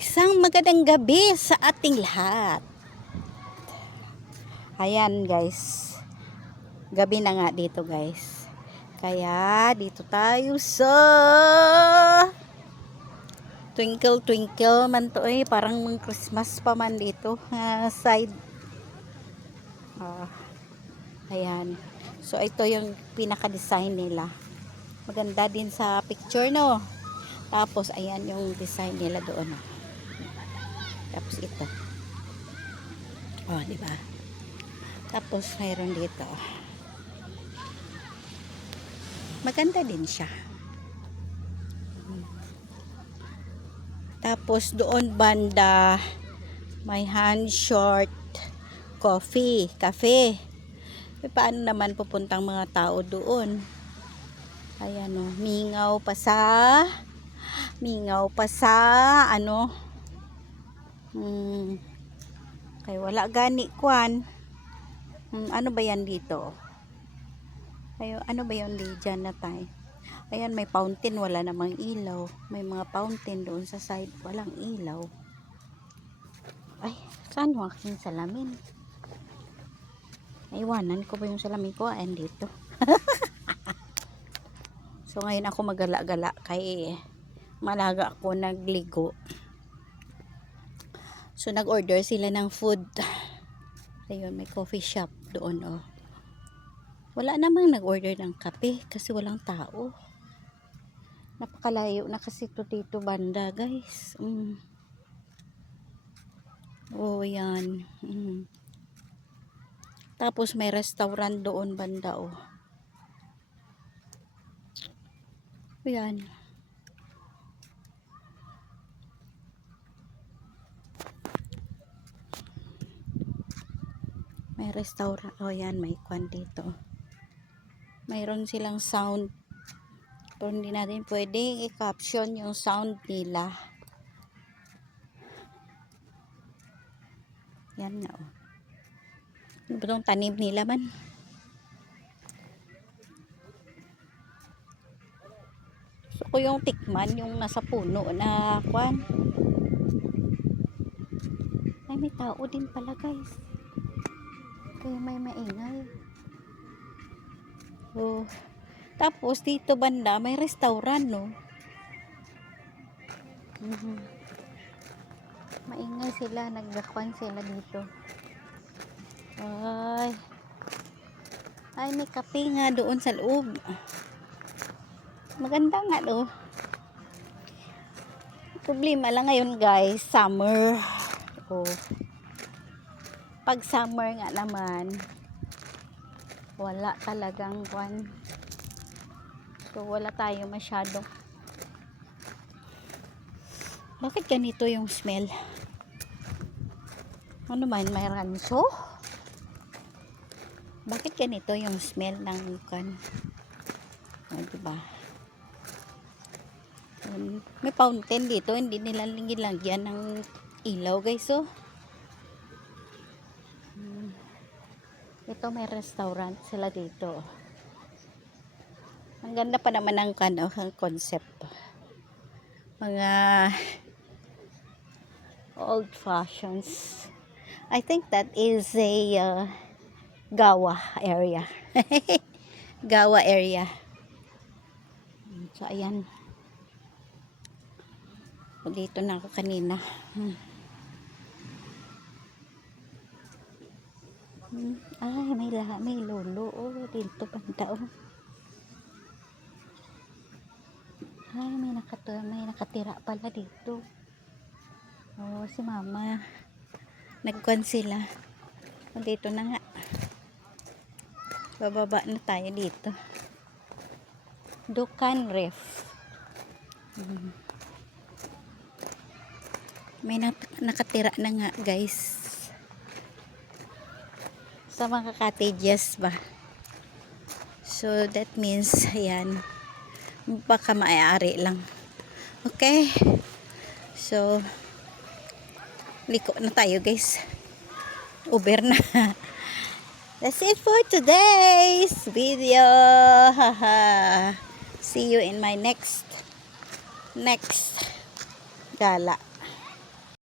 Isang magandang gabi sa ating lahat. Ayan guys, gabi na nga dito guys. Kaya dito tayo sa Twinkle Twinkle man to parang Christmas pa man dito side. Ayan. So ito yung pinaka-design nila. Maganda din sa picture no. Tapos ayan yung design nila doon. Tapos ito. Oh, di ba? Tapos mayroon dito. Maganda din siya. Tapos doon banda may hand short cafe. E, paano naman pupuntang mga tao doon? Ayan o, mingaw pa sa ano kay wala gani kwan. Ano ba yan dito? Ano ba yan dyan na tayo? Ayan, may fountain, wala namang ilaw. May mga fountain doon sa side, walang ilaw. Ay, saan yung aking salamin? Naiwanan ko ba yung salamin ko? Ayan dito. So ngayon ako magala-gala kay malaga ako nagligo. So nag-order sila ng food. Ayun, may coffee shop doon oh. Wala namang nag-order ng kape kasi walang tao. Napakalayo na kasi ito dito banda guys. Oh yan. Tapos may restaurant doon banda oh. Yan. May restaurant. Oh yan, may kwan dito. Mayroon silang sound. Pero hindi natin pwedeng i-caption yung sound nila. Yan nga oh. Ano ba itong tanim nila man? So ko yung tikman, yung nasa puno na kwan. Ay, may tao din pala guys. Kaya may maingay. Oh. Tapos dito banda may restaurant no. Maingay sila, nagdakwan sila dito. Ay, may kape nga doon sa loob. Maganda nga do. Problema lang ngayon guys, summer. Oh. Pag summer nga naman, wala talagang kwan. So wala tayo masyadong. Bakit ganito yung smell? Ano man, may ranso? Bakit ganito yung smell ng kwan? Diba? May fountain dito, hindi nila lagyan ng ilaw guys oh. Ito may restaurant sila dito. Ang ganda pa naman ng concept. Mga old fashions. I think that is a Gawa area. Gawa area. So ayan. Dito na ako kanina. Ay, may lolo oh, dito banda oh. Ay, may nakatira pala dito. Oh, si mama. Nagkwan sila. Dito na nga. Bababa na tayo dito. Dukan Ref. May nakatira na nga guys. Sa mga cottages ba. So that means ayan, baka maaari lang. Okay, so liko na tayo guys. Uber na. That's it for today's video. See you in my next gala.